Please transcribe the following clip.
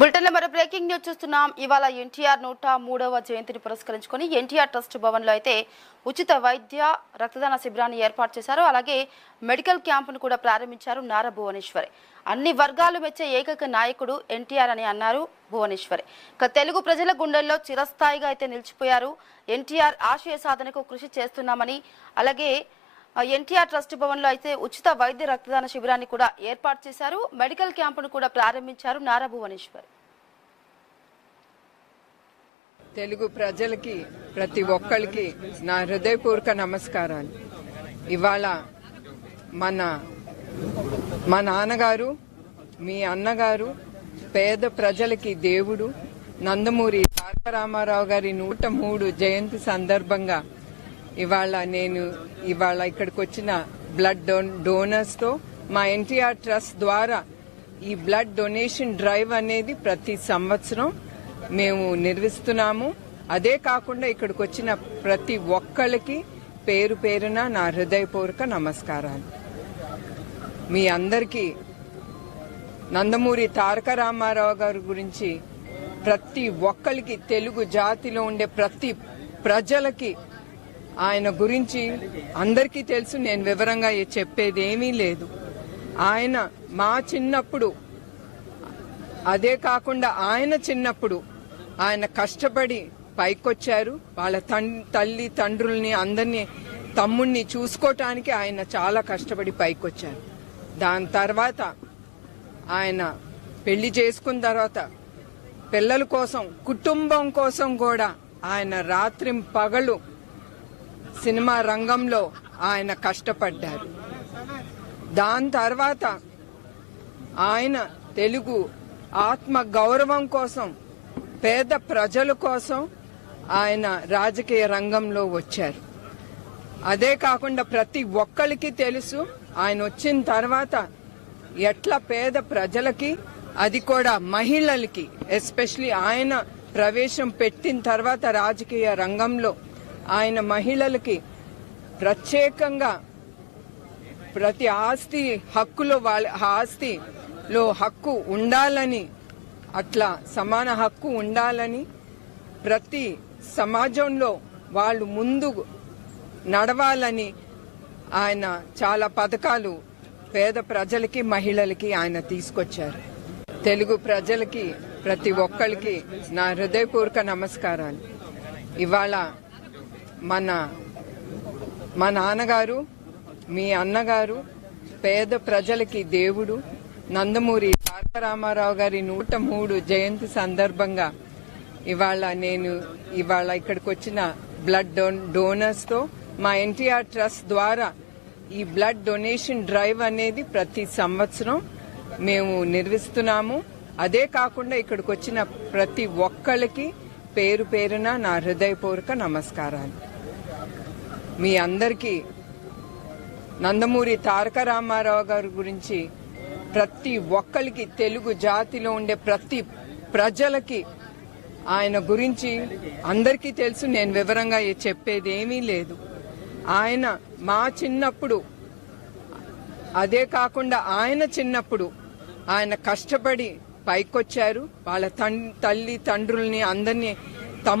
Bulletin లో మరో breaking news చూస్తున్నాం. ఇవాళ ఎన్టీఆర్ 103వ జయంతిని పురస్కరించుకొని ఎన్టీఆర్ ట్రస్ట్ భవన్ లో అయితే ఉచిత వైద్య రక్తదాన శిబిరాన్ని ఏర్పాటు చేశారు. అలాగే మెడికల్ క్యాంపును కూడా ప్రారంభించారు నారా భువనేశ్వరి. అన్ని వర్గాలు మెచ్చే ఏకైక నాయకుడు ఎన్టీఆర్ అని అన్నారు భువనేశ్వరి. తెలుగు ప్రజల గుండెల్లో చిరస్థాయిగా అయితే నిలిచిపోయారు. ఎన్టీఆర్ ఆశయ సాధనకు కృషి చేస్తున్నామని, అలాగే ఎన్టీఆర్ ట్రస్ట్ భవన్ లో అయితే ఉచిత వైద్య రక్తదాన శిబిరాన్ని కూడా ఏర్పాటు చేశారు. మెడికల్ క్యాంపును కూడా ప్రారంభించారు నారా భువనేశ్వర్. తెలుగు ప్రజలకి ప్రతి ఒక్కరికి నా హృదయపూర్వక నమస్కారాలు. ఇవాళ మా నాన్నగారు, మీ అన్నగారు, పేద ప్రజలకి దేవుడు నందమూరి తారక రామారావు గారి 103 జయంతి సందర్భంగా ఇవాళ ఇక్కడికి వచ్చిన బ్లడ్ డోనర్స్ తో మా ఎన్టీఆర్ ట్రస్ట్ ద్వారా ఈ బ్లడ్ డొనేషన్ డ్రైవ్ అనేది ప్రతి సంవత్సరం మేము నిర్వహిస్తున్నాము. అదే కాకుండా ఇక్కడికి వచ్చిన ప్రతి ఒక్కళ్ళకి పేరు పేరున నా హృదయపూర్వక నమస్కారాలు. మీ అందరికీ నందమూరి తారక రామారావు గారి గురించి ప్రతి ఒక్కరికి, తెలుగు జాతిలో ఉండే ప్రతి ప్రజలకి ఆయన గురించి అందరికీ తెలుసు. నేను వివరంగా చెప్పేది ఏమీ లేదు. ఆయన మా చిన్నప్పుడు, అదే కాకుండా ఆయన చిన్నప్పుడు ఆయన కష్టపడి పైకొచ్చారు. వాళ్ళ తల్లి తండ్రుల్ని అందరినీ, తమ్ముడిని చూసుకోవటానికి ఆయన చాలా కష్టపడి పైకొచ్చారు. దాని తర్వాత ఆయన పెళ్లి చేసుకున్న తర్వాత పిల్లల కోసం, కుటుంబం కోసం కూడా ఆయన రాత్రి పగలు సినిమా రంగంలో ఆయన కష్టపడ్డారు. దాని తర్వాత ఆయన తెలుగు ఆత్మ గౌరవం కోసం, పేద ప్రజల కోసం ఆయన రాజకీయ రంగంలో వచ్చారు. అదే కాకుండా ప్రతి ఒక్కరికి తెలుసు ఆయన వచ్చిన తర్వాత ఎట్లా పేద ప్రజలకి, అది కూడా మహిళలకి, ఎస్పెషలీ ఆయన ప్రవేశం పెట్టిన తర్వాత రాజకీయ రంగంలో ఆయన మహిళలకి ప్రత్యేకంగా ప్రతి ఆస్తి హక్కులో, వాళ్ళ ఆస్తిలో హక్కు ఉండాలని, అట్లా సమాన హక్కు ఉండాలని, ప్రతి సమాజంలో వాళ్ళు ముందు నడవాలని ఆయన చాలా పథకాలు పేద ప్రజలకి, మహిళలకి ఆయన తీసుకొచ్చారు. తెలుగు ప్రజలకి ప్రతి ఒక్కరికి నా హృదయపూర్వక నమస్కారాలు. ఇవాళ మా నాన్నగారు, మీ అన్నగారు, పేద ప్రజలకి దేవుడు నందమూరి తారక రామారావు గారి 103 జయంతి సందర్భంగా ఇవాళ ఇక్కడికి వచ్చిన బ్లడ్ డోనర్స్ తో మా ఎన్టీఆర్ ట్రస్ట్ ద్వారా ఈ బ్లడ్ డొనేషన్ డ్రైవ్ అనేది ప్రతి సంవత్సరం మేము నిర్వహిస్తున్నాము. అదే కాకుండా ఇక్కడికి వచ్చిన ప్రతి ఒక్కళ్ళకి పేరు పేరున నా హృదయపూర్వక నమస్కారాలు. మీ అందరికీ నందమూరి తారక రామారావు గారి గురించి ప్రతి ఒక్కరికి, తెలుగు జాతిలో ఉండే ప్రతి ప్రజలకి ఆయన గురించి అందరికీ తెలుసు. నేను వివరంగా చెప్పేది ఏమీ లేదు. ఆయన మా చిన్నప్పుడు, అదే కాకుండా ఆయన చిన్నప్పుడు ఆయన కష్టపడి పైకొచ్చారు. వాళ్ళ తల్లి తండ్రుల్ని అందరినీ, తమ్ముడిని